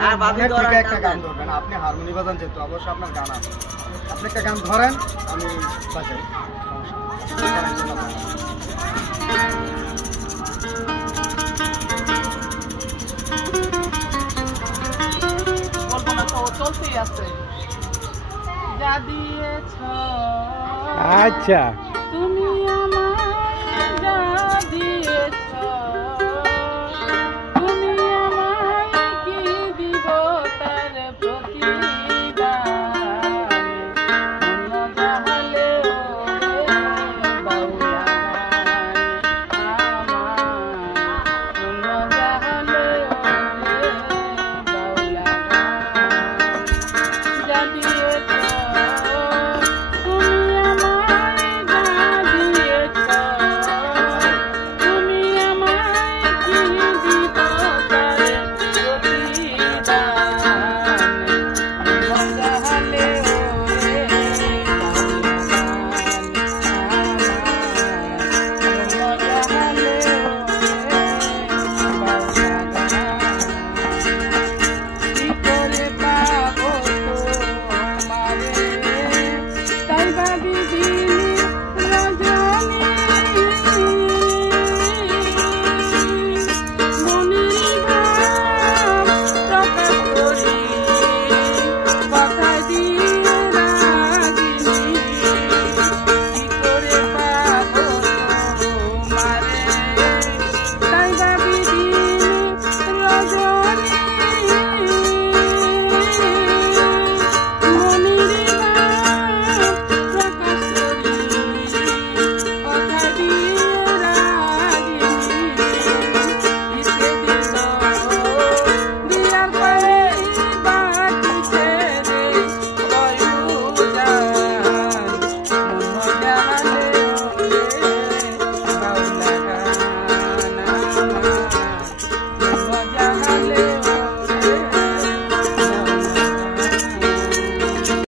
ঠিক একটা গান ধরবেন, আপনি হারমোনি বাজান যেহেতু অবশ্যই আপনার গান আছে, আপনি একটা গান ধরেন আমি বাজাই, কল্পনা তো চলতেই আছে। যা দিয়েছ আচ্ছা তুমি